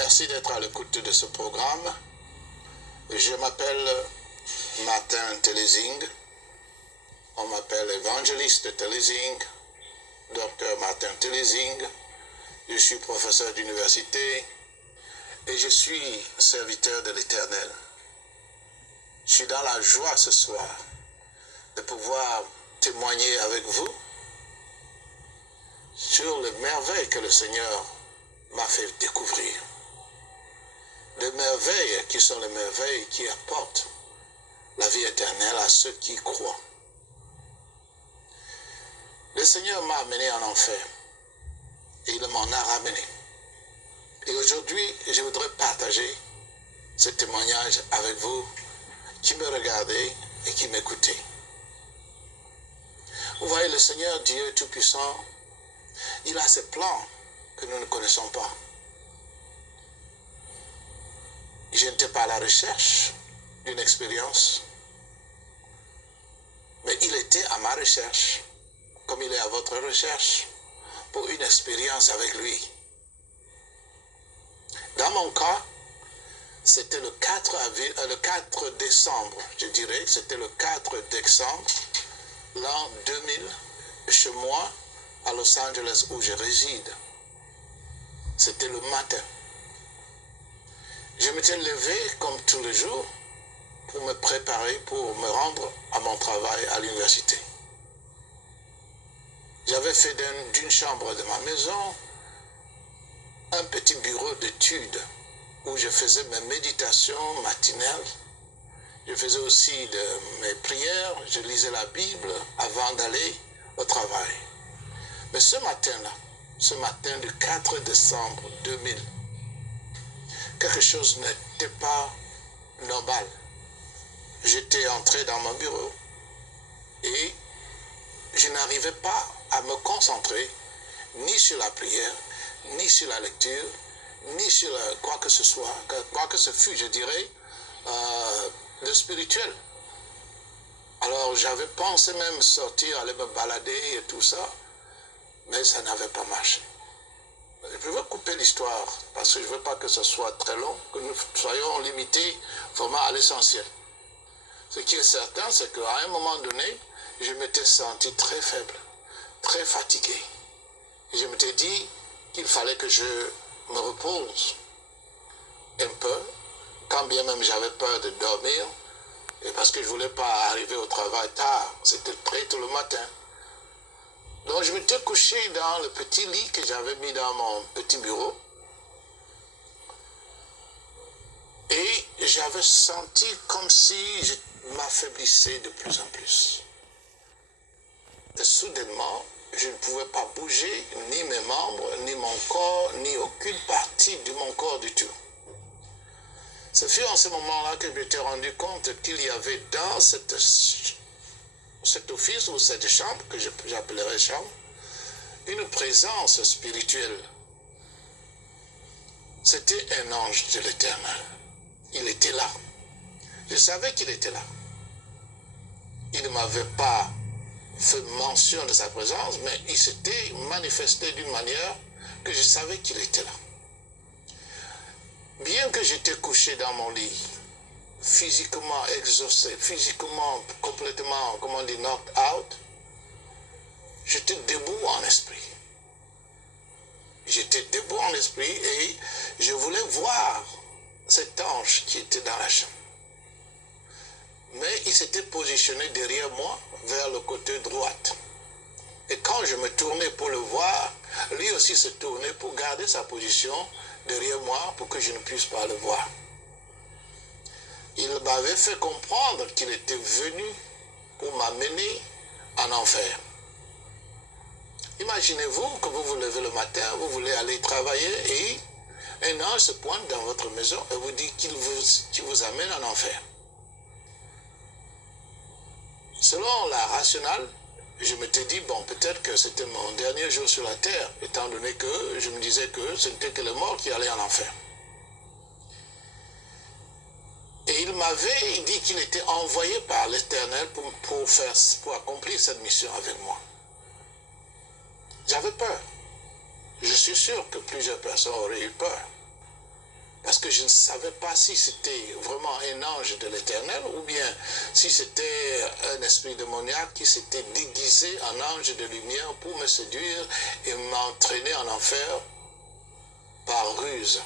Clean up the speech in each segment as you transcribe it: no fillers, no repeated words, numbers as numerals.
Merci d'être à l'écoute de ce programme. Je m'appelle Martin Telesing. On m'appelle évangéliste Telesing, docteur Martin Telesing. Je suis professeur d'université et je suis serviteur de l'Éternel. Je suis dans la joie ce soir de pouvoir témoigner avec vous sur les merveilles que le Seigneur m'a fait découvrir. Les merveilles qui sont les merveilles qui apportent la vie éternelle à ceux qui croient. Le Seigneur m'a amené en enfer et il m'en a ramené. Et aujourd'hui, je voudrais partager ce témoignage avec vous qui me regardez et qui m'écoutez. Vous voyez, le Seigneur Dieu Tout-Puissant, il a ses plans que nous ne connaissons pas. Je n'étais pas à la recherche d'une expérience, mais il était à ma recherche, comme il est à votre recherche, pour une expérience avec lui. Dans mon cas, c'était le 4 décembre, je dirais, c'était le 4 décembre, l'an 2000, chez moi, à Los Angeles, où je réside. C'était le matin. Je m'étais levé comme tous les jours pour me préparer, pour me rendre à mon travail à l'université. J'avais fait d'une chambre de ma maison un petit bureau d'études où je faisais mes méditations matinales. Je faisais aussi mes prières, je lisais la Bible avant d'aller au travail. Mais ce matin-là, ce matin du 4 décembre 2000, quelque chose n'était pas normal. J'étais entré dans mon bureau et je n'arrivais pas à me concentrer ni sur la prière, ni sur la lecture, ni sur quoi que ce soit, quoi que ce fût, je dirais, de spirituel. Alors j'avais pensé même sortir, aller me balader et tout ça, mais ça n'avait pas marché. Je veux couper l'histoire parce que je ne veux pas que ce soit très long, que nous soyons limités vraiment à l'essentiel. Ce qui est certain, c'est qu'à un moment donné, je m'étais senti très faible, très fatigué. Et je m'étais dit qu'il fallait que je me repose un peu, quand bien même j'avais peur de dormir, et parce que je ne voulais pas arriver au travail tard, c'était très tôt le matin. Donc je m'étais couché dans le petit lit que j'avais mis dans mon petit bureau. Et j'avais senti comme si je m'affaiblissais de plus en plus. Et soudainement, je ne pouvais pas bouger ni mes membres, ni mon corps, ni aucune partie de mon corps du tout. Ce fut en ce moment-là que je m'étais rendu compte qu'il y avait dans cet office ou cette chambre, que j'appellerais chambre, une présence spirituelle. C'était un ange de l'Éternel. Il était là. Je savais qu'il était là. Il ne m'avait pas fait mention de sa présence, mais il s'était manifesté d'une manière que je savais qu'il était là. Bien que j'étais couché dans mon lit, physiquement exhausté, physiquement complètement, comme on dit, knocked out, j'étais debout en esprit. J'étais debout en esprit et je voulais voir cet ange qui était dans la chambre. Mais il s'était positionné derrière moi, vers le côté droit. Et quand je me tournais pour le voir, lui aussi se tournait pour garder sa position derrière moi pour que je ne puisse pas le voir. Il m'avait fait comprendre qu'il était venu pour m'amener en enfer. Imaginez-vous que vous vous levez le matin, vous voulez aller travailler et un ange se pointe dans votre maison et vous dit qu'il vous amène en enfer. Selon la rationale, je m'étais dit, bon, peut-être que c'était mon dernier jour sur la terre, étant donné que je me disais que ce n'était que les morts qui allaient en enfer. Et il m'avait dit qu'il était envoyé par l'Éternel pour accomplir cette mission avec moi. J'avais peur. Je suis sûr que plusieurs personnes auraient eu peur. que je ne savais pas si c'était vraiment un ange de l'Éternel ou bien si c'était un esprit démoniaque qui s'était déguisé en ange de lumière pour me séduire et m'entraîner en enfer par ruse.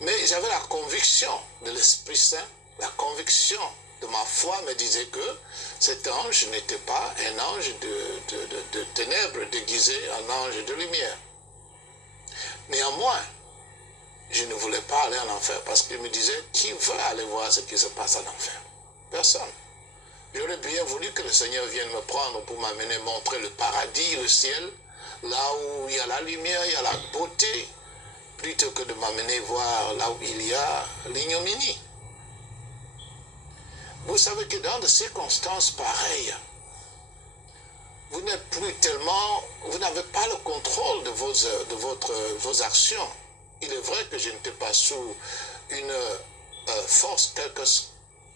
Mais j'avais la conviction de l'Esprit Saint, la conviction de ma foi me disait que cet ange n'était pas un ange de ténèbres déguisé en ange de lumière. Néanmoins, je ne voulais pas aller en enfer parce qu'il me disait, qui veut aller voir ce qui se passe en enfer? Personne. J'aurais bien voulu que le Seigneur vienne me prendre pour m'amener montrer le paradis, le ciel, là où il y a la lumière, il y a la beauté, plutôt que de m'amener voir là où il y a l'ignominie. Vous savez que dans des circonstances pareilles, vous n'êtes plus tellement, vous n'avez pas le contrôle de vos actions. Il est vrai que je n'étais pas sous une force quelle que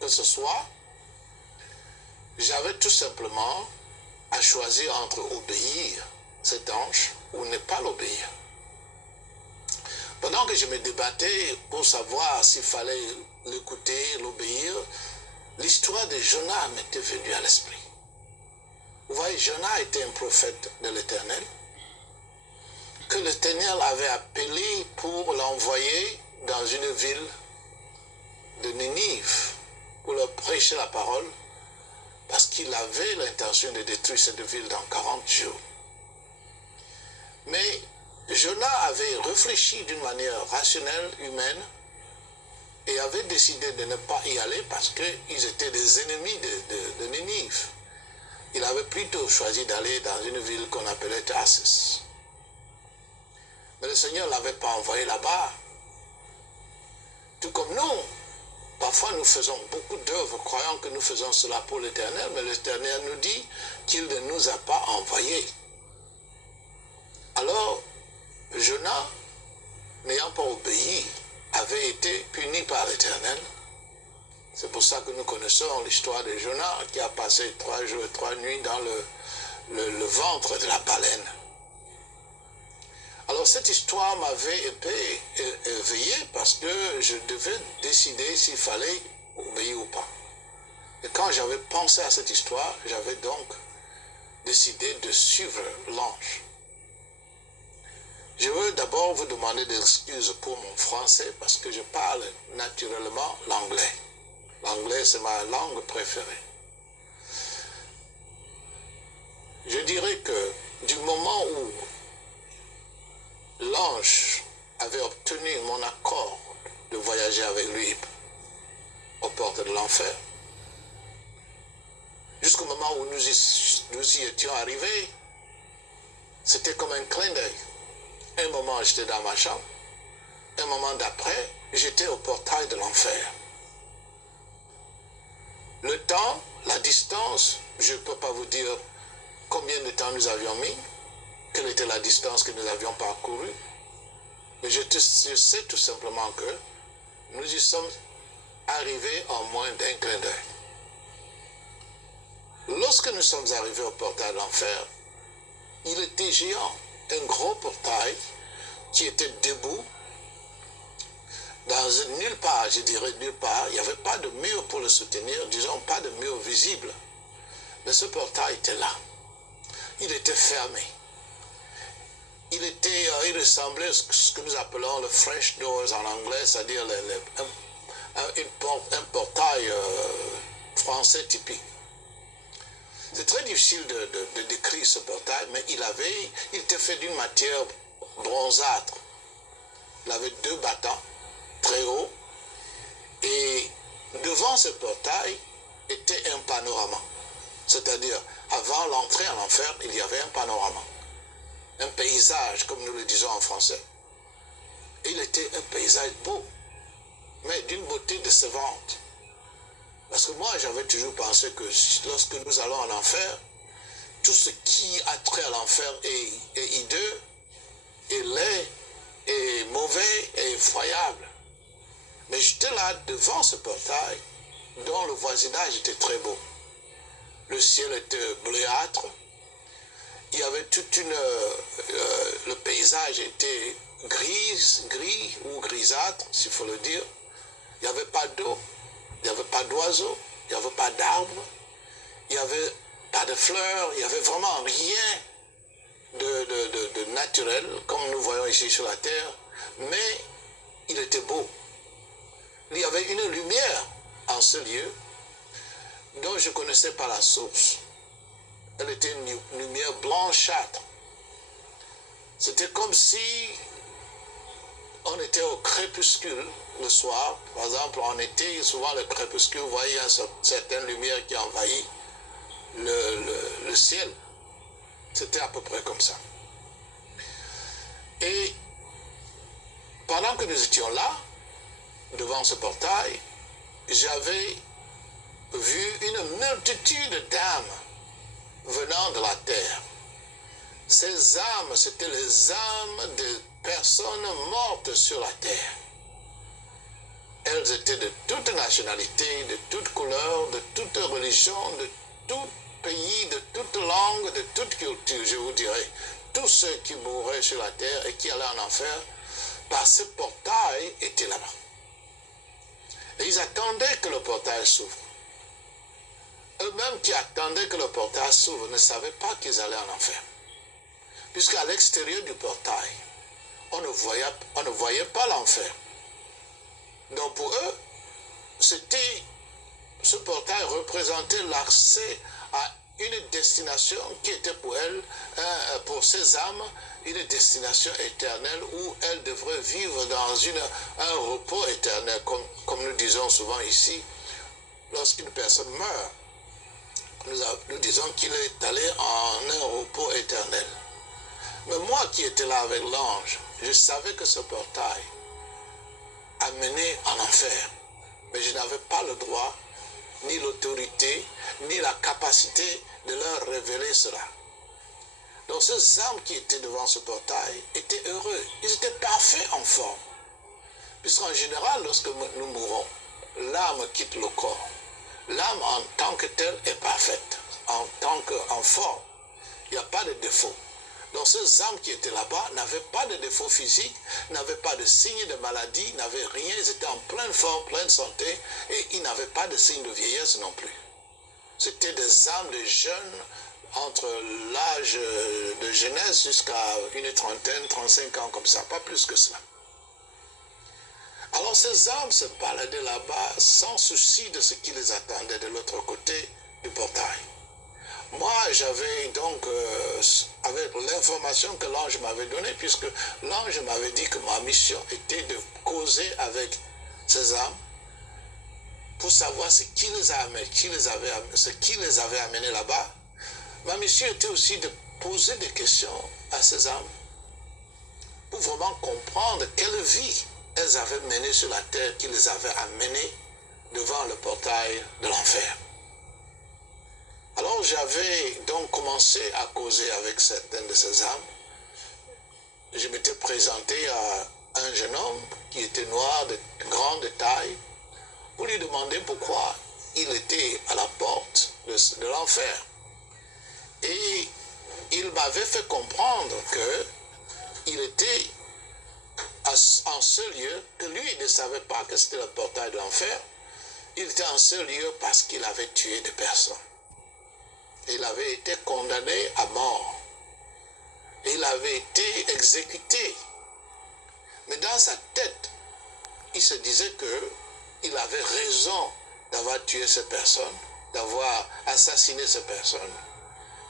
ce soit. J'avais tout simplement à choisir entre obéir cet ange ou ne pas l'obéir. Pendant que je me débattais pour savoir s'il fallait l'écouter, l'obéir, l'histoire de Jonas m'était venue à l'esprit. Vous voyez, Jonas était un prophète de l'Éternel, que l'Éternel avait appelé pour l'envoyer dans une ville de Ninive, pour leur prêcher la parole, parce qu'il avait l'intention de détruire cette ville dans 40 jours. Mais Jonas avait réfléchi d'une manière rationnelle, humaine, et avait décidé de ne pas y aller parce qu'ils étaient des ennemis de Ninive. Il avait plutôt choisi d'aller dans une ville qu'on appelait Tarsis. Mais le Seigneur ne l'avait pas envoyé là-bas. Tout comme nous, parfois nous faisons beaucoup d'œuvres croyant que nous faisons cela pour l'Éternel, mais l'Éternel nous dit qu'il ne nous a pas envoyés. Alors, Jonas, n'ayant pas obéi, avait été puni par l'Éternel. C'est pour ça que nous connaissons l'histoire de Jonas qui a passé 3 jours et 3 nuits dans le ventre de la baleine. Alors cette histoire m'avait éveillé parce que je devais décider s'il fallait obéir ou pas. Et quand j'avais pensé à cette histoire, j'avais donc décidé de suivre l'ange. Je veux d'abord vous demander des excuses pour mon français parce que je parle naturellement l'anglais. L'anglais, c'est ma langue préférée. Je dirais que du moment où l'ange avait obtenu mon accord de voyager avec lui aux portes de l'enfer, jusqu'au moment où nous y étions arrivés, c'était comme un clin d'œil. Un moment, j'étais dans ma chambre. Un moment d'après, j'étais au portail de l'enfer. Le temps, la distance, je ne peux pas vous dire combien de temps nous avions mis, quelle était la distance que nous avions parcourue, mais je sais tout simplement que nous y sommes arrivés en moins d'un clin d'œil. Lorsque nous sommes arrivés au portail de l'enfer, il était géant, un gros portail qui était debout dans nulle part, je dirais nulle part. Il n'y avait pas de mur pour le soutenir, disons pas de mur visible. Mais ce portail était là. Il était fermé. Il ressemblait à ce que nous appelons le French doors en anglais, c'est-à-dire un portail français typique. C'est très difficile de décrire ce portail, mais il était fait d'une matière bronzâtre. Il avait 2 battants très hauts, et devant ce portail était un panorama. C'est-à-dire, avant l'entrée en enfer, il y avait un panorama. Un paysage, comme nous le disons en français. Et il était un paysage beau, mais d'une beauté décevante. Parce que moi, j'avais toujours pensé que lorsque nous allons en enfer, tout ce qui a trait à l'enfer est hideux, est laid, est mauvais, est effroyable. Mais j'étais là devant ce portail, dont le voisinage était très beau. Le ciel était bleuâtre. Il y avait le paysage était gris, grisâtre, s'il faut le dire. Il n'y avait pas d'eau, il n'y avait pas d'oiseaux, il n'y avait pas d'arbres, il n'y avait pas de fleurs, il n'y avait vraiment rien de naturel, comme nous voyons ici sur la terre, mais il était beau. Il y avait une lumière en ce lieu dont je ne connaissais pas la source. Elle était une lumière blanchâtre. C'était comme si on était au crépuscule le soir. Par exemple, en été, souvent le crépuscule, vous voyez, il y a certaines lumières qui envahissent le ciel. C'était à peu près comme ça. Et pendant que nous étions là, devant ce portail, j'avais vu une multitude d'âmes venant de la terre. Ces âmes, c'était les âmes de personnes mortes sur la terre. Elles étaient de toute nationalité, de toute couleur, de toute religion, de tout pays, de toute langue, de toute culture, je vous dirais. Tous ceux qui mouraient sur la terre et qui allaient en enfer, par ce portail, étaient là-bas. Et ils attendaient que le portail s'ouvre. Eux-mêmes qui attendaient que le portail s'ouvre ne savaient pas qu'ils allaient en enfer. Puisqu'à l'extérieur du portail, on ne voyait pas l'enfer. Donc pour eux, ce portail représentait l'accès à une destination qui était pour elles, pour ces âmes, une destination éternelle où elles devraient vivre dans un repos éternel, comme nous disons souvent ici. Lorsqu'une personne meurt, nous disons qu'il est allé en un repos éternel. Mais moi qui étais là avec l'ange, je savais que ce portail amenait en enfer. Mais je n'avais pas le droit, ni l'autorité, ni la capacité de leur révéler cela. Donc ces âmes qui étaient devant ce portail étaient heureux. Ils étaient parfaits en forme. Puisqu'en général, lorsque nous mourons, l'âme quitte le corps. L'âme en tant que telle est parfaite, en forme. Il n'y a pas de défaut. Donc ces âmes qui étaient là-bas n'avaient pas de défaut physique, n'avaient pas de signes de maladie, n'avaient rien, ils étaient en pleine forme, pleine santé, et ils n'avaient pas de signes de vieillesse non plus. C'était des âmes de jeunes entre l'âge de jeunesse jusqu'à une trentaine, 35 ans comme ça, pas plus que cela. Alors ces âmes se baladaient là-bas sans souci de ce qui les attendait de l'autre côté du portail. Moi, j'avais donc, avec l'information que l'ange m'avait donnée, puisque l'ange m'avait dit que ma mission était de causer avec ces âmes pour savoir ce qui les avait amenés là-bas. Ma mission était aussi de poser des questions à ces âmes pour vraiment comprendre quelle vie elles avaient menée sur la terre qui les avait amenées devant le portail de l'enfer. Alors j'avais donc commencé à causer avec certaines de ces âmes. Je m'étais présenté à un jeune homme qui était noir, de grande taille, pour lui demander pourquoi il était à la porte de l'enfer. Et il m'avait fait comprendre qu'il était en ce lieu, que lui ne savait pas que c'était le portail de l'enfer. Il était en ce lieu parce qu'il avait tué des personnes. Il avait été condamné à mort. Il avait été exécuté. Mais dans sa tête, il se disait qu'il avait raison d'avoir tué ces personnes, d'avoir assassiné ces personnes,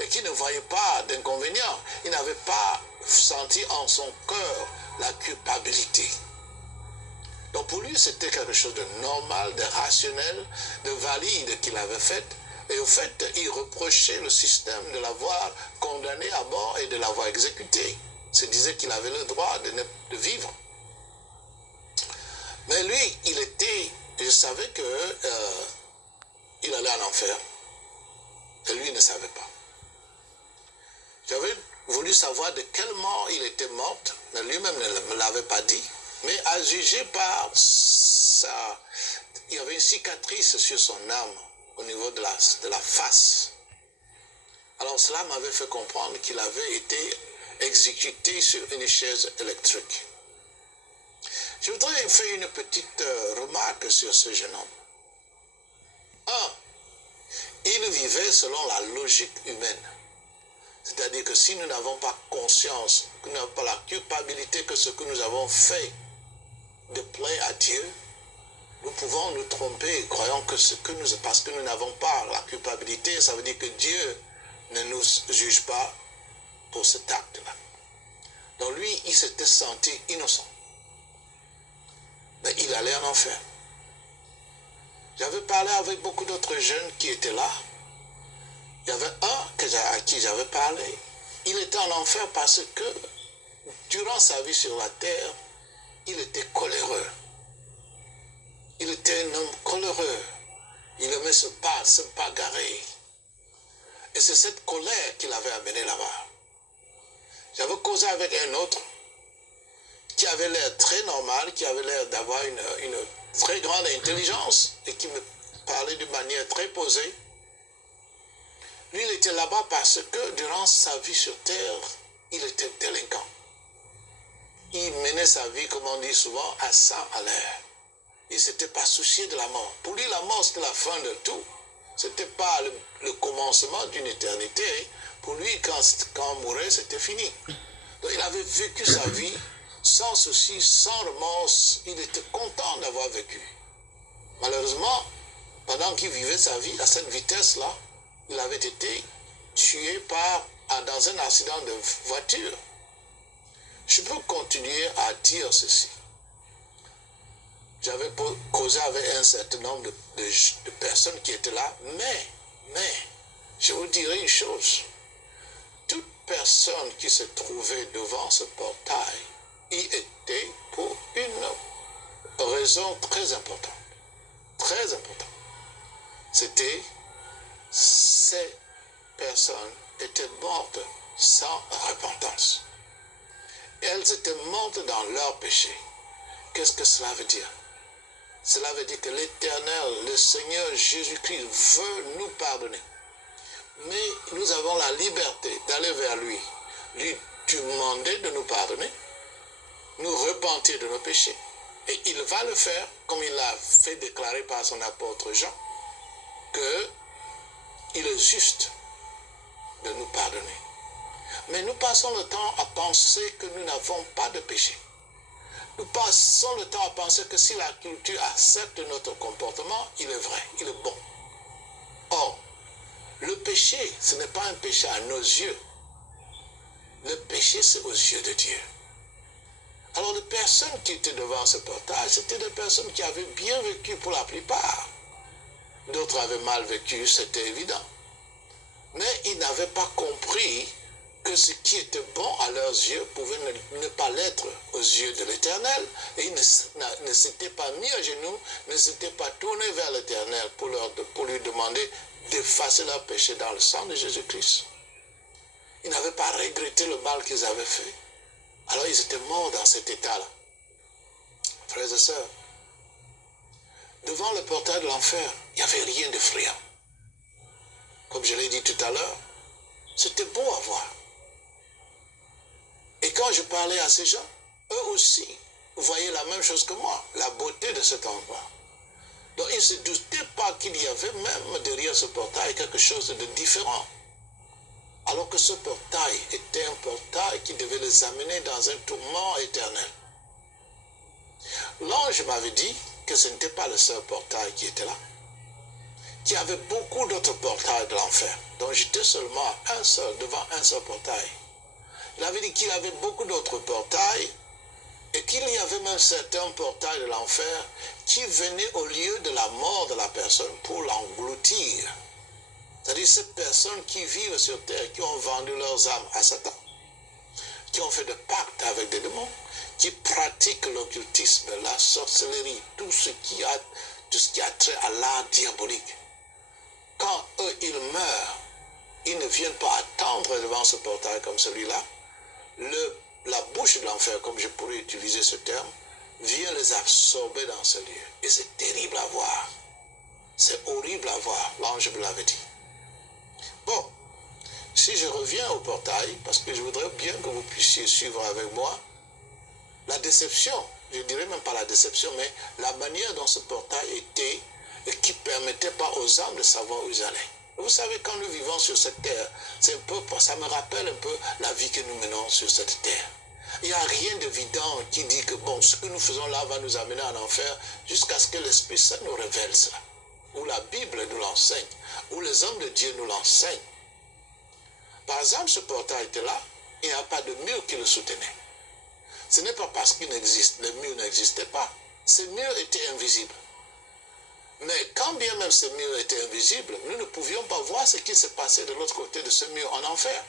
et qu'il ne voyait pas d'inconvénient. Il n'avait pas senti en son cœur la culpabilité. Donc pour lui, c'était quelque chose de normal, de rationnel, de valide qu'il avait fait. Et au fait, il reprochait le système de l'avoir condamné à mort et de l'avoir exécuté. Il se disait qu'il avait le droit de vivre. Mais lui, je savais qu'il allait en enfer. Et lui ne savait pas. J'avais voulu savoir de quelle mort il était mort, mais lui-même ne me l'avait pas dit. Mais à juger par ça, il y avait une cicatrice sur son âme au niveau de la face. Alors cela m'avait fait comprendre qu'il avait été exécuté sur une chaise électrique. Je voudrais faire une petite remarque sur ce jeune homme. Un, il vivait selon la logique humaine. C'est-à-dire que si nous n'avons pas conscience, que nous n'avons pas la culpabilité que ce que nous avons fait déplaît à Dieu, nous pouvons nous tromper, croyant que ce que nous, parce que nous n'avons pas la culpabilité, ça veut dire que Dieu ne nous juge pas pour cet acte-là. Donc lui, il s'était senti innocent. Mais il allait en enfer. J'avais parlé avec beaucoup d'autres jeunes qui étaient là. Il y avait un à qui j'avais parlé. Il était en enfer parce que durant sa vie sur la terre, il était coléreux. Il était un homme coléreux. Il aimait se battre, se bagarrer. Et c'est cette colère qui l'avait amené là-bas. J'avais causé avec un autre qui avait l'air très normal, qui avait l'air d'avoir une très grande intelligence et qui me parlait d'une manière très posée. Lui, il était là-bas parce que durant sa vie sur terre, il était délinquant. Il menait sa vie, comme on dit souvent, à 100 à l'heure. Il ne s'était pas soucié de la mort. Pour lui, la mort, c'était la fin de tout. Ce n'était pas le commencement d'une éternité. Pour lui, quand on mourait, c'était fini. Donc, il avait vécu sa vie sans souci, sans remorse. Il était content d'avoir vécu. Malheureusement, pendant qu'il vivait sa vie à cette vitesse-là, il avait été tué dans un accident de voiture. Je peux continuer à dire ceci. J'avais causé avec un certain nombre de personnes qui étaient là, mais, je vous dirai une chose. Toute personne qui se trouvait devant ce portail y était pour une raison très importante. Très importante. C'était ces personnes étaient mortes sans repentance. Elles étaient mortes dans leur péché. Qu'est-ce que cela veut dire? Cela veut dire que l'Éternel, le Seigneur Jésus-Christ veut nous pardonner. Mais nous avons la liberté d'aller vers lui, lui demander de nous pardonner, nous repentir de nos péchés. Et il va le faire, comme il l'a fait déclarer par son apôtre Jean, qu'il est juste de nous pardonner. Mais nous passons le temps à penser que nous n'avons pas de péché. Nous passons le temps à penser que si la culture accepte notre comportement, il est vrai, il est bon. Or, le péché, ce n'est pas un péché à nos yeux. Le péché, c'est aux yeux de Dieu. Alors, les personnes qui étaient devant ce portail, c'était des personnes qui avaient bien vécu pour la plupart. D'autres avaient mal vécu, c'était évident. Mais ils n'avaient pas compris que ce qui était bon à leurs yeux pouvait ne pas l'être aux yeux de l'Éternel. Et ils ne s'étaient pas mis à genoux, ne s'étaient pas tournés vers l'Éternel pour lui demander d'effacer leurs péchés dans le sang de Jésus-Christ. Ils n'avaient pas regretté le mal qu'ils avaient fait. Alors ils étaient morts dans cet état-là. Frères et sœurs, devant le portail de l'enfer, il n'y avait rien d'effrayant. Comme je l'ai dit tout à l'heure, c'était beau à voir. Et quand je parlais à ces gens, eux aussi voyaient la même chose que moi, la beauté de cet endroit. Donc ils ne se doutaient pas qu'il y avait même derrière ce portail quelque chose de différent. Alors que ce portail était un portail qui devait les amener dans un tourment éternel. L'ange m'avait dit que ce n'était pas le seul portail qui était là. Qu'il y avait beaucoup d'autres portails de l'enfer. Donc j'étais seulement devant un seul portail. Il avait dit qu'il y avait beaucoup d'autres portails et qu'il y avait même certains portails de l'enfer qui venaient au lieu de la mort de la personne pour l'engloutir. C'est-à-dire ces personnes qui vivent sur terre, qui ont vendu leurs âmes à Satan, qui ont fait des pactes avec des démons, qui pratiquent l'occultisme, la sorcellerie, tout ce qui a trait à l'art diabolique. Quand eux, ils meurent, ils ne viennent pas attendre devant ce portail comme celui-là. La bouche de l'enfer, comme je pourrais utiliser ce terme, vient les absorber dans ce lieu. Et c'est terrible à voir. C'est horrible à voir. L'ange me l'avait dit. Bon, si je reviens au portail, parce que je voudrais bien que vous puissiez suivre avec moi, la déception je dirais même pas la déception, mais la manière dont ce portail était et qui ne permettait pas aux âmes de savoir où ils allaient. Vous savez, quand nous vivons sur cette terre, ça me rappelle un peu la vie que nous menons sur cette terre. Il n'y a rien d'évident qui dit que bon, ce que nous faisons là va nous amener en enfer jusqu'à ce que l'Esprit Saint nous révèle cela. Ou la Bible nous l'enseigne, ou les hommes de Dieu nous l'enseignent. Par exemple, ce portail était là, il n'y a pas de mur qui le soutenait. Ce n'est pas parce qu'il n'existe, le mur n'existait pas. Ce mur était invisible. Mais quand bien même ce mur était invisible, nous ne pouvions pas voir ce qui se passait de l'autre côté de ce mur en enfer.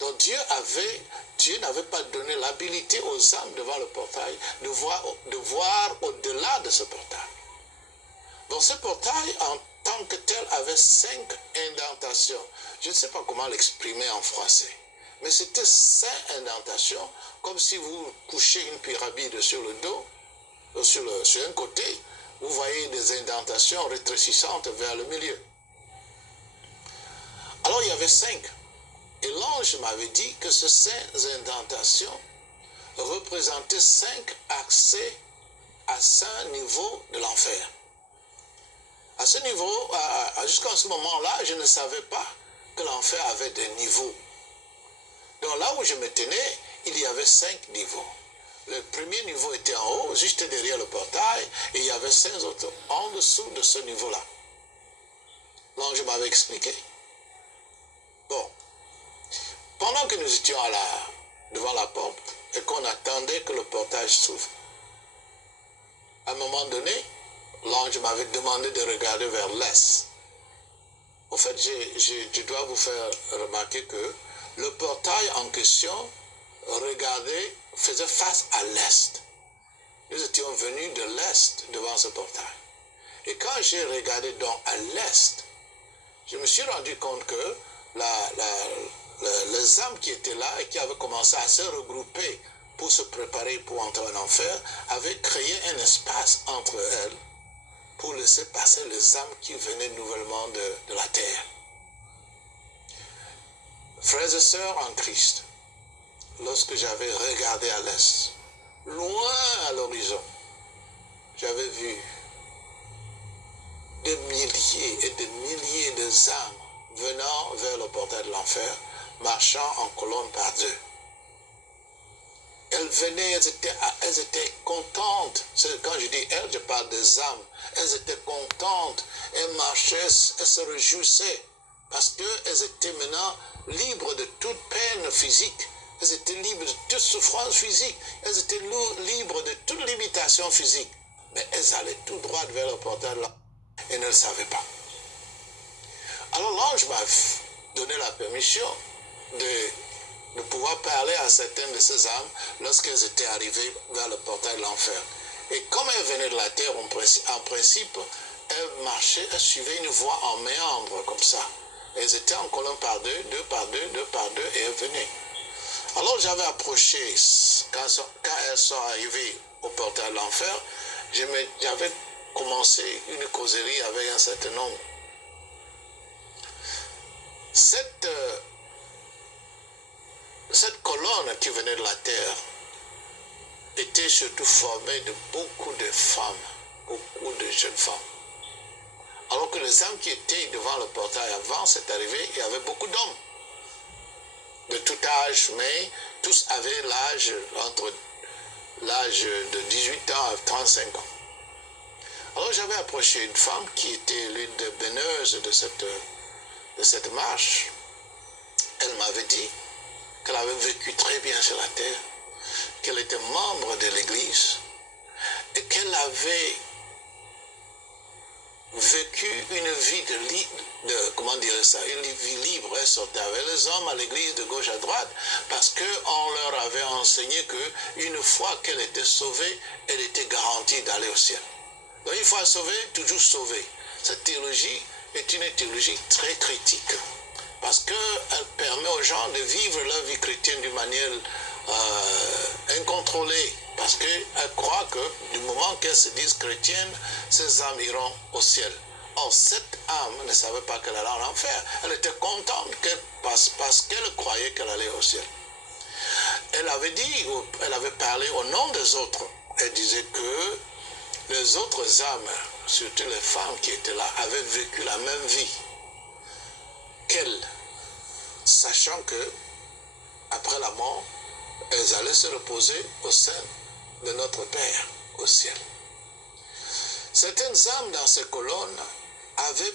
Donc Dieu n'avait pas donné l'habilité aux âmes devant le portail de voir au-delà de ce portail. Donc ce portail en tant que tel avait 5 indentations. Je ne sais pas comment l'exprimer en français. Mais c'était 5 indentations, comme si vous couchez une pyramide sur le dos, sur un côté, vous voyez des indentations rétrécissantes vers le milieu. Alors il y avait 5. Et l'ange m'avait dit que ces 5 indentations représentaient 5 accès à 5 niveaux de l'enfer. À ce niveau, jusqu'à ce moment-là, je ne savais pas que l'enfer avait des niveaux. Donc là où je me tenais, il y avait 5 niveaux. Le premier niveau était en haut, juste derrière le portail, et il y avait 5 autres en dessous de ce niveau-là. L'ange m'avait expliqué. Bon, pendant que nous étions devant la porte et qu'on attendait que le portail s'ouvre, à un moment donné, l'ange m'avait demandé de regarder vers l'est. En fait, je dois vous faire remarquer que le portail en question faisait face à l'est. Nous étions venus de l'est devant ce portail. Et quand j'ai regardé donc à l'est, je me suis rendu compte que les âmes qui étaient là et qui avaient commencé à se regrouper pour se préparer pour entrer en enfer avaient créé un espace entre elles pour laisser passer les âmes qui venaient nouvellement de la terre. Frères et sœurs en Christ, lorsque j'avais regardé à l'est, loin à l'horizon, j'avais vu des milliers et des milliers d'âmes venant vers le portail de l'enfer, marchant en colonne par 2. Elles venaient, elles étaient contentes. Quand je dis elles, je parle des âmes. Elles étaient contentes, elles marchaient, elles se réjouissaient, parce qu'elles étaient maintenant libres de toute peine physique. Elles étaient libres de toute souffrance physique. Elles étaient libres de toute limitation physique. Mais elles allaient tout droit vers le portail de l'enfer et ne le savaient pas. Alors l'ange m'a donné la permission de pouvoir parler à certaines de ces âmes lorsqu'elles étaient arrivées vers le portail de l'enfer. Et comme elles venaient de la terre, en principe, elles marchaient, elles suivaient une voie en méandre comme ça. Elles étaient en colonne par 2, 2 par 2, 2 par 2, et elles venaient. Alors j'avais approché, quand elles sont arrivées au portail de l'enfer, j'avais commencé une causerie avec un certain nombre. Cette colonne qui venait de la terre était surtout formée de beaucoup de femmes, beaucoup de jeunes femmes. Alors que les âmes qui étaient devant le portail avant cette arrivée, il y avait beaucoup d'hommes de tout âge, mais tous avaient entre l'âge de 18 ans à 35 ans. Alors j'avais approché une femme qui était l'une des béneuses de cette marche. Elle m'avait dit qu'elle avait vécu très bien sur la terre, qu'elle était membre de l'église et qu'elle avait vécu une vie une vie libre. Elle sortait avec les hommes à l'église de gauche à droite parce qu'on leur avait enseigné qu'une fois qu'elle était sauvée, elle était garantie d'aller au ciel. Donc une fois sauvée, toujours sauvée. Cette théologie est une théologie très critique parce qu'elle permet aux gens de vivre leur vie chrétienne d'une manière incontrôlée, parce qu'elle croit que du moment qu'elles se disent chrétiennes, ces âmes iront au ciel. Or, cette âme ne savait pas qu'elle allait en enfer. Elle était contente parce qu'elle croyait qu'elle allait au ciel. Elle avait parlé au nom des autres. elle disait que les autres âmes, surtout les femmes qui étaient là, avaient vécu la même vie qu'elle, sachant que après la mort, elles allaient se reposer au sein de notre Père au ciel. Certaines âmes dans ces colonnes avaient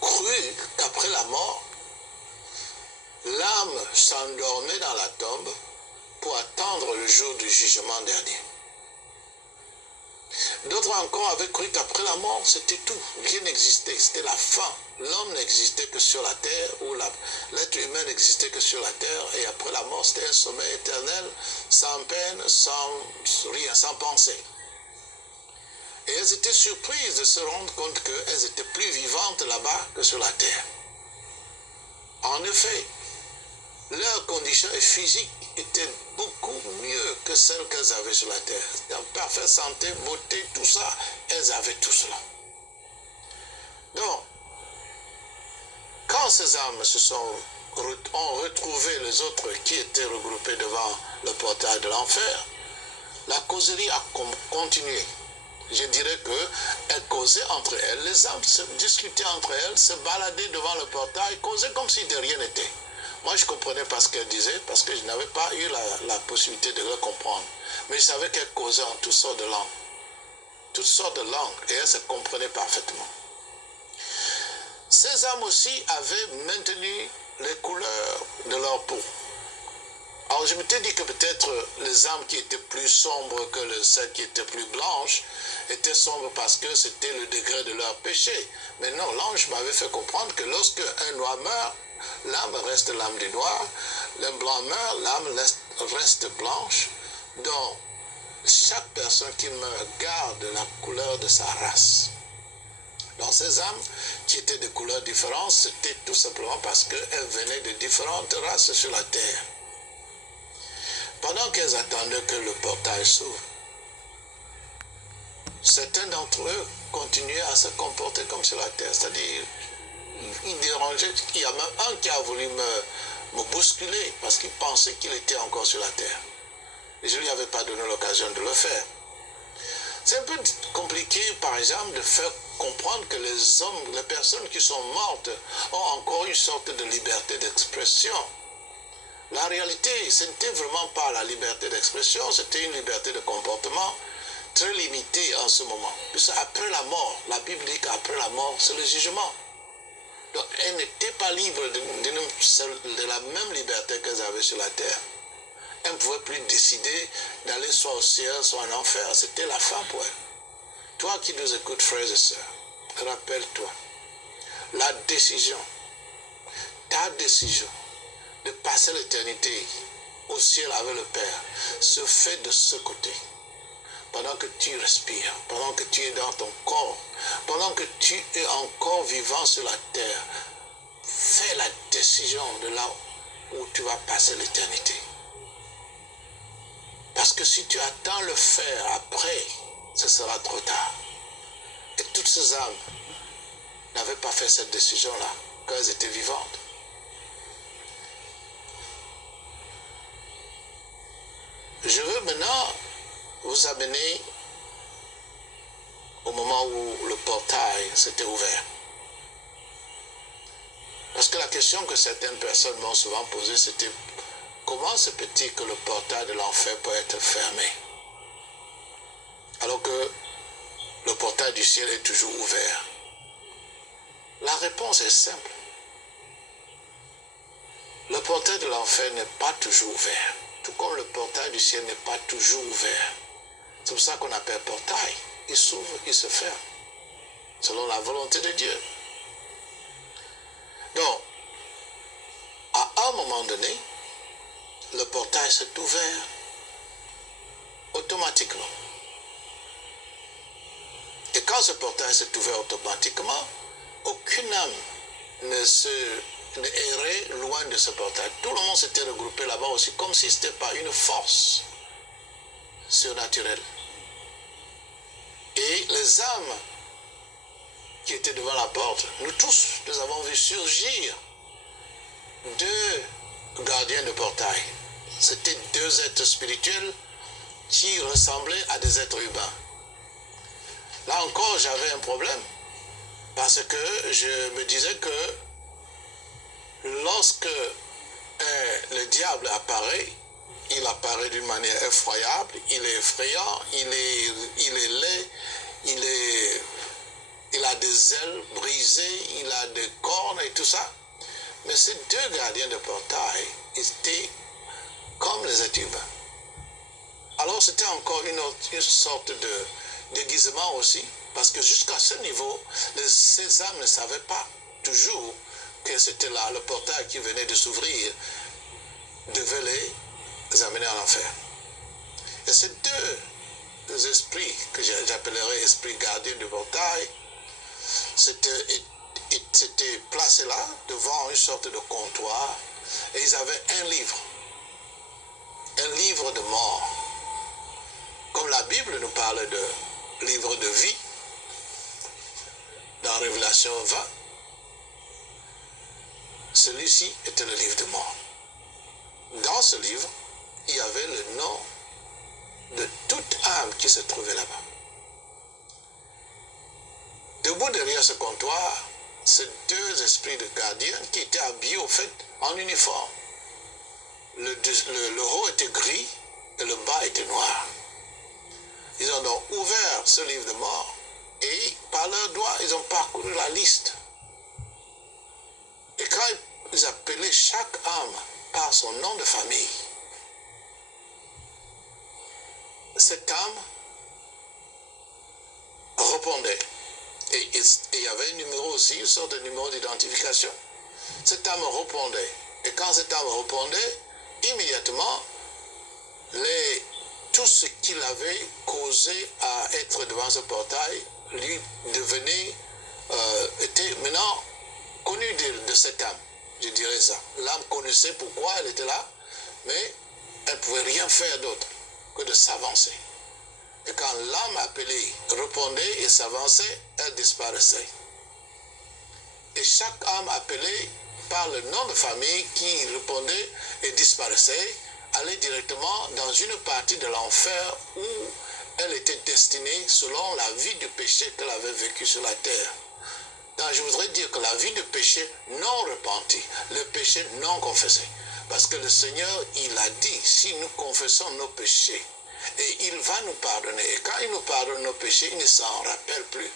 cru qu'après la mort, l'âme s'endormait dans la tombe pour attendre le jour du jugement dernier. D'autres encore avaient cru qu'après la mort, c'était tout. Rien n'existait, c'était la fin. L'homme n'existait que sur la terre, ou l'être humain n'existait que sur la terre, et après la mort, c'était un sommeil éternel, sans peine, sans rien, sans pensée. Et elles étaient surprises de se rendre compte qu'elles étaient plus vivantes là-bas que sur la terre. En effet, leurs conditions physiques étaient beaucoup mieux que celles qu'elles avaient sur la terre. En parfaite santé, beauté, tout ça, elles avaient tout cela. Donc, quand ces âmes ont retrouvé les autres qui étaient regroupés devant le portail de l'enfer, la causerie a continué. Je dirais qu'elles causaient entre elles, les âmes se discutaient entre elles, se baladaient devant le portail, causaient comme si de rien n'était. Moi, je ne comprenais pas ce qu'elles disaient parce que je n'avais pas eu la possibilité de le comprendre. Mais je savais qu'elles causaient en toutes sortes de langues. Toutes sortes de langues, et elles se comprenaient parfaitement. Ces âmes aussi avaient maintenu les couleurs de leur peau. Alors je m'étais dit que peut-être les âmes qui étaient plus sombres que celles qui étaient plus blanches étaient sombres parce que c'était le degré de leur péché. Mais non, l'ange m'avait fait comprendre que lorsque un noir meurt, l'âme reste l'âme du noir, le blanc meurt, l'âme reste blanche. Donc, chaque personne qui meurt garde la couleur de sa race. Donc ces âmes qui étaient de couleurs différentes, c'était tout simplement parce qu'elles venaient de différentes races sur la terre. Pendant qu'elles attendaient que le portail s'ouvre, certains d'entre eux continuaient à se comporter comme sur la terre, c'est-à-dire ils dérangeaient. Il y a même un qui a voulu me bousculer parce qu'il pensait qu'il était encore sur la terre. Et je ne lui avais pas donné l'occasion de le faire. C'est un peu compliqué, par exemple, de faire comprendre que les personnes qui sont mortes ont encore une sorte de liberté d'expression. La réalité, ce n'était vraiment pas la liberté d'expression, c'était une liberté de comportement très limitée en ce moment. Puisque après la mort, la Bible dit qu'après la mort, c'est le jugement. Donc, elles n'étaient pas libres de la même liberté qu'elles avaient sur la terre. Elles ne pouvaient plus décider d'aller soit au ciel, soit en enfer. C'était la fin pour elles. Toi qui nous écoutes, frères et sœurs, rappelle-toi, la décision, ta décision de passer l'éternité au ciel avec le Père se fait de ce côté. Pendant que tu respires, pendant que tu es dans ton corps, pendant que tu es encore vivant sur la terre, fais la décision de là où tu vas passer l'éternité. Parce que si tu attends le faire après, ce sera trop tard. Et toutes ces âmes n'avaient pas fait cette décision-là quand elles étaient vivantes. Je veux maintenant vous amener au moment où le portail s'était ouvert. Parce que la question que certaines personnes m'ont souvent posée, c'était comment se peut-il que le portail de l'enfer peut être fermé alors que le portail du ciel est toujours ouvert? La réponse est simple. Le portail de l'enfer n'est pas toujours ouvert, tout comme le portail du ciel n'est pas toujours ouvert. C'est pour ça qu'on appelle portail. Il s'ouvre, il se ferme, selon la volonté de Dieu. Donc, à un moment donné, le portail s'est ouvert automatiquement. Et quand ce portail s'est ouvert automatiquement, aucune âme ne errait loin de ce portail. Tout le monde s'était regroupé là-bas aussi, comme si ce n'était pas une force surnaturelle. Et les âmes qui étaient devant la porte, nous tous, nous avons vu surgir deux gardiens de portail. C'était deux êtres spirituels qui ressemblaient à des êtres humains. Là encore, j'avais un problème, parce que je me disais que lorsque le diable apparaît, il apparaît d'une manière effroyable, il est effrayant, il est laid, il a des ailes brisées, il a des cornes et tout ça. Mais ces deux gardiens de portail étaient comme les êtres humains. Alors c'était encore une sorte de déguisement aussi, parce que jusqu'à ce niveau, ces âmes ne savaient pas toujours que c'était là, le portail qui venait de s'ouvrir, devait les amener en enfer. Et ces deux esprits, que j'appellerais esprits gardiens du portail, s'étaient placés là, devant une sorte de comptoir, et ils avaient un livre de mort. Comme la Bible nous parle de livre de vie, dans Révélation 20, celui-ci était le livre de mort. Dans ce livre, il y avait le nom de toute âme qui se trouvait là-bas. Debout derrière ce comptoir, ces deux esprits de gardiens qui étaient habillés au fait en uniforme. Le haut était gris et le bas était noir. Ils ont donc ouvert ce livre de mort et par leurs doigts, ils ont parcouru la liste. Et quand ils appelaient chaque âme par son nom de famille, cette âme répondait. Et il y avait un numéro aussi, une sorte de numéro d'identification. Cette âme répondait. Et quand cette âme répondait, immédiatement, tout ce qu'il avait causé à être devant ce portail lui devenait, était maintenant connu de cette âme. Je dirais ça. L'âme connaissait pourquoi elle était là, mais elle ne pouvait rien faire d'autre que de s'avancer. Et quand l'âme appelée répondait et s'avançait, elle disparaissait. Et chaque âme appelée par le nom de famille qui répondait et disparaissait, allait directement dans une partie de l'enfer où elle était destinée selon la vie du péché qu'elle avait vécu sur la terre. Donc je voudrais dire que la vie de péché non repenti, le péché non confessé. Parce que le Seigneur, il a dit, si nous confessons nos péchés, et il va nous pardonner. Et quand il nous pardonne nos péchés, il ne s'en rappelle plus.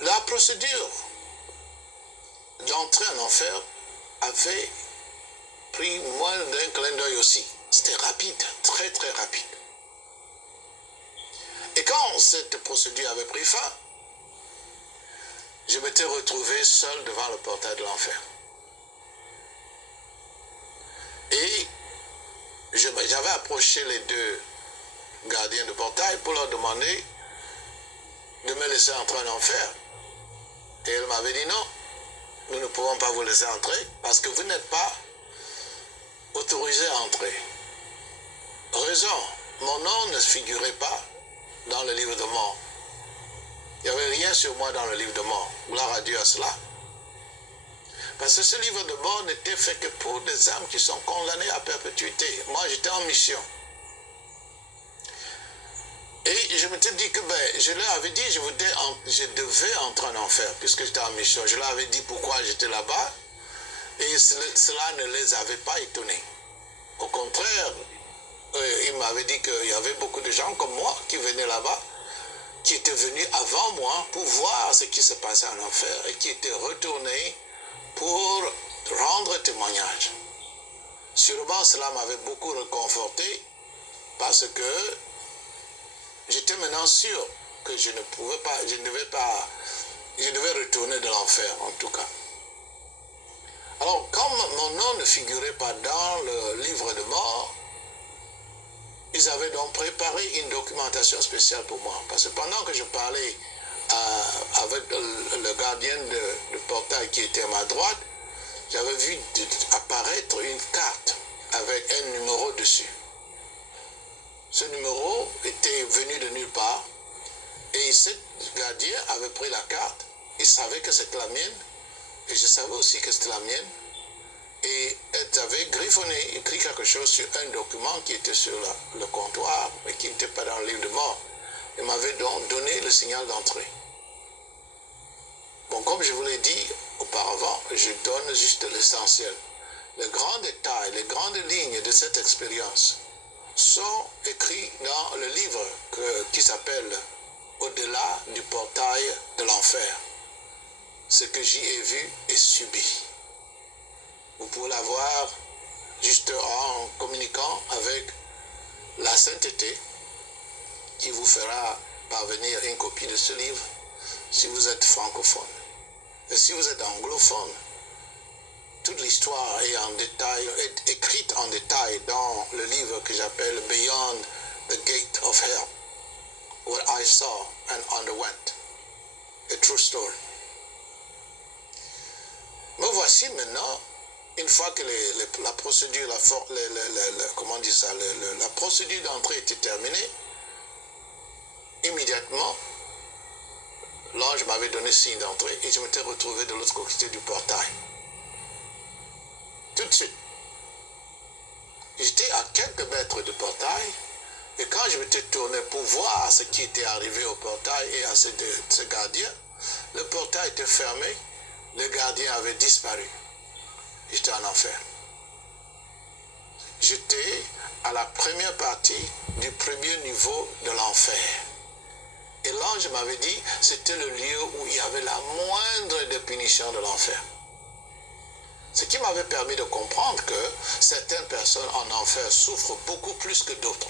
La procédure d'entrer en enfer avait pris moins d'un clin d'œil aussi. C'était rapide, très très rapide. Et quand cette procédure avait pris fin, je m'étais retrouvé seul devant le portail de l'enfer. Et j'avais approché les deux gardiens du portail pour leur demander de me laisser entrer en enfer. Et ils m'avaient dit non, nous ne pouvons pas vous laisser entrer parce que vous n'êtes pas autorisé à entrer. Raison, mon nom ne figurait pas dans le livre de mort. Il n'y avait rien sur moi dans le livre de mort. Gloire à Dieu à cela. Parce que ce livre de mort n'était fait que pour des âmes qui sont condamnées à perpétuité. Moi, j'étais en mission. Et je m'étais dit que je leur avais dit je devais entrer en enfer puisque j'étais en mission. Je leur avais dit pourquoi j'étais là-bas et cela ne les avait pas étonnés. Au contraire, ils m'avaient dit qu'il y avait beaucoup de gens comme moi qui venaient là-bas, qui étaient venus avant moi pour voir ce qui se passait en enfer et qui étaient retournés pour rendre témoignage. Sûrement, cela m'avait beaucoup réconforté parce que j'étais maintenant sûr que je devais retourner de l'enfer en tout cas. Alors, comme mon nom ne figurait pas dans le livre de mort, ils avaient donc préparé une documentation spéciale pour moi. Parce que pendant que je parlais avec le gardien du portail qui était à ma droite, j'avais vu apparaître une carte avec un numéro dessus. Ce numéro était venu de nulle part et ce gardien avait pris la carte, il savait que c'était la mienne et je savais aussi que c'était la mienne et elles avaient griffonné, écrit quelque chose sur un document qui était sur le comptoir, mais qui n'était pas dans le livre de mort. Elles m'avaient donc donné le signal d'entrée. Bon, comme je vous l'ai dit auparavant, je donne juste l'essentiel. Les grands détails, les grandes lignes de cette expérience sont écrits dans le livre qui s'appelle « Au-delà du portail de l'enfer ». Ce que j'y ai vu et subi. Vous pouvez l'avoir juste en communiquant avec la sainteté qui vous fera parvenir une copie de ce livre si vous êtes francophone. Et si vous êtes anglophone, toute l'histoire est en détail, est écrite en détail dans le livre que j'appelle Beyond the Gate of Hell, What I Saw and Underwent, a True Story. Me voici maintenant, une fois que la procédure, la procédure d'entrée était terminée, immédiatement, l'ange m'avait donné signe d'entrée et je m'étais retrouvé de l'autre côté du portail. Tout de suite. J'étais à quelques mètres du portail et quand je m'étais tourné pour voir ce qui était arrivé au portail et à ce gardien, le portail était fermé, le gardien avait disparu. J'étais en enfer. J'étais à la première partie du premier niveau de l'enfer. Et l'ange m'avait dit, c'était le lieu où il y avait la moindre des punitions de l'enfer. Ce qui m'avait permis de comprendre que certaines personnes en enfer souffrent beaucoup plus que d'autres.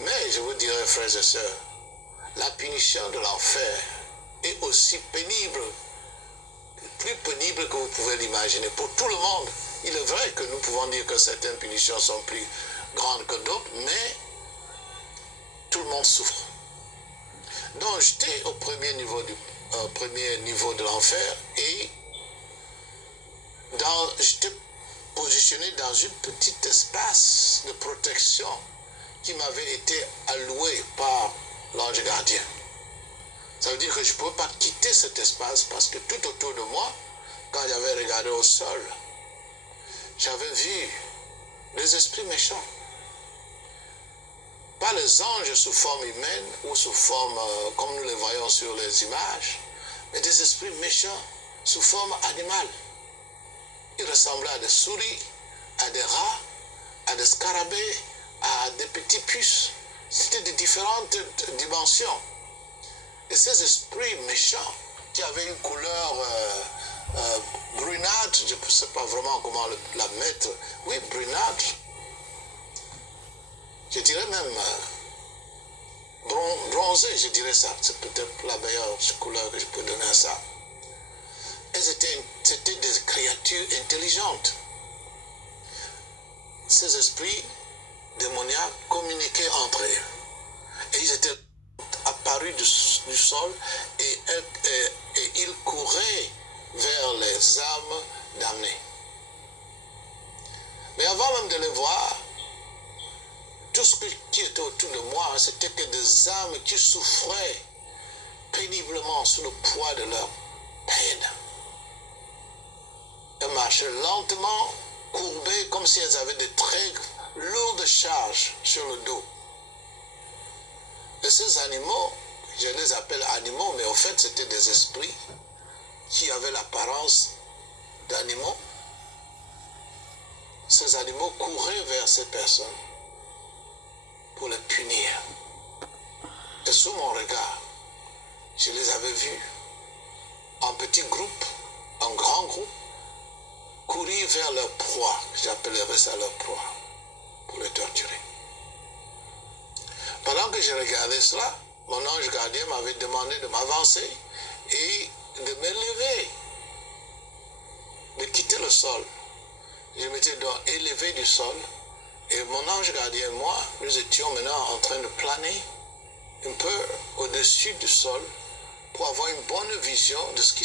Mais je vous dirais, frères et sœurs, la punition de l'enfer est aussi pénible, plus pénible que vous pouvez l'imaginer pour tout le monde. Il est vrai que nous pouvons dire que certaines punitions sont plus grandes que d'autres, mais tout le monde souffre. Donc j'étais au premier niveau de l'enfer et j'étais positionné dans un petit espace de protection qui m'avait été alloué par l'ange gardien. Ça veut dire que je ne pouvais pas quitter cet espace parce que tout autour de moi, quand j'avais regardé au sol, j'avais vu des esprits méchants. Pas les anges sous forme humaine ou sous forme comme nous les voyons sur les images, mais des esprits méchants sous forme animale. Ils ressemblaient à des souris, à des rats, à des scarabées, à des petits puces. C'était de différentes dimensions. Et ces esprits méchants qui avaient une couleur brunâtre, je ne sais pas vraiment comment la mettre, oui, brunâtre, je dirais même bronzé, je dirais ça, c'est peut-être la meilleure couleur que je peux donner à ça. C'était des créatures intelligentes. Ces esprits démoniaques communiquaient entre eux. Et ils étaient apparus du sol et ils couraient vers les âmes damnées. Mais avant même de les voir, tout ce qui était autour de moi, c'était que des âmes qui souffraient péniblement sous le poids de leur peine. Elles marchaient lentement, courbées, comme si elles avaient de très lourdes charges sur le dos. Et ces animaux, je les appelle animaux, mais au fait c'était des esprits qui avaient l'apparence d'animaux. Ces animaux couraient vers ces personnes pour les punir. Et sous mon regard, je les avais vus en petits groupes, en grands groupes, courir vers leur proie, j'appellerais ça leur proie, pour les torturer. Pendant que je regardais cela, mon ange gardien m'avait demandé de m'avancer et de me lever, de quitter le sol. Je m'étais donc élevé du sol et mon ange gardien et moi, nous étions maintenant en train de planer un peu au-dessus du sol pour avoir une bonne vision de ce qui se